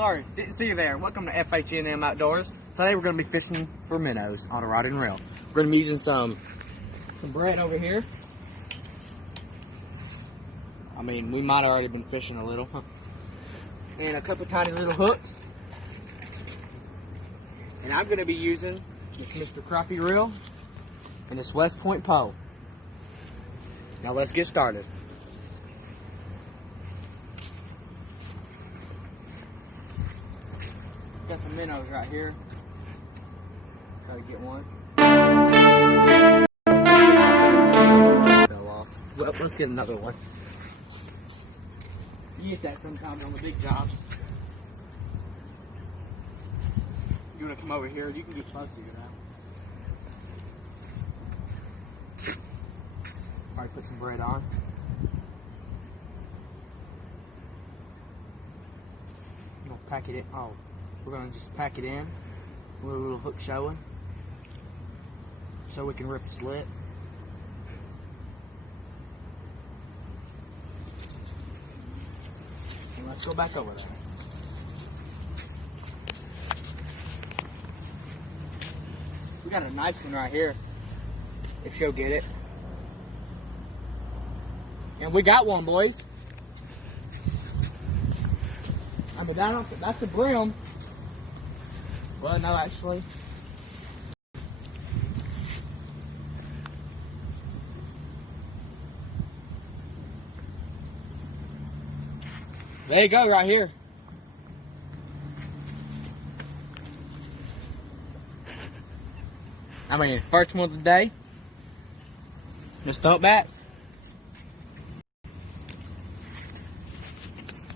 sorry, didn't see you there. Welcome to FHNM Outdoors. Today we're going to be fishing for minnows on a rod and reel. We're going to be using some bread over here. I mean, we might have already been fishing a little. And a couple tiny little hooks. And I'm going to be using this Mr. Crappie reel and this West Point pole. Now let's get started. Got some minnows right here. Try to get one. Fell off. Well, let's get another one. You get that sometimes on the big jobs. You want to come over here? You can get close to you now. Alright, put some bread on. I'm gonna pack it in. Oh, we're gonna just pack it in with a little hook showing, so we can rip a slit. And let's go back over there. We got a nice one right here, if she'll get it. And we got one, boys. I mean, that's a brim. Well, no, actually. There you go, right here. I mean, first one of the day. Just throw it back.